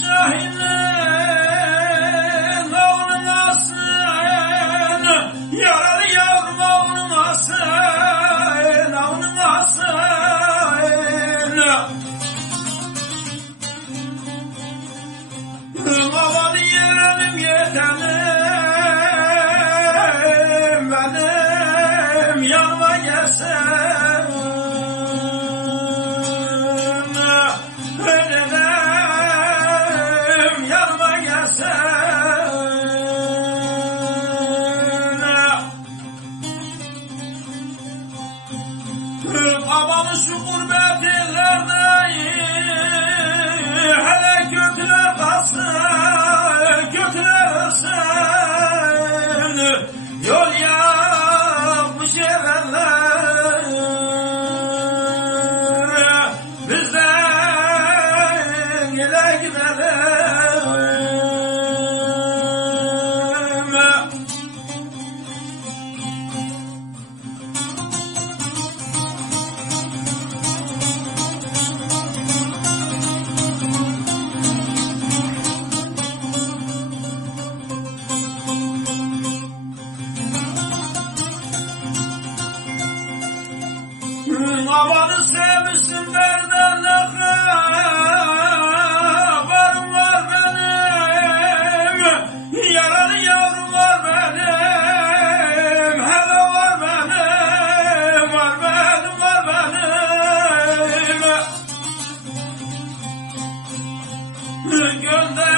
Şahin'in avnasın, yaralı yavrum avnasın, avnasın. Babalı yeğenim yetenim, benim yanıma gelsen. Benim yanıma gelsen. Babamın şu gurbet ellerdeyim, hele kötüler kalsın, kötüler ölsün. Yol yapmış erenler, bizden ile gidelim. Babanı sevmişsin benden ne haberim var benim, yaralı yavrum var benim, hele var benim, var benim, var benim. Gönder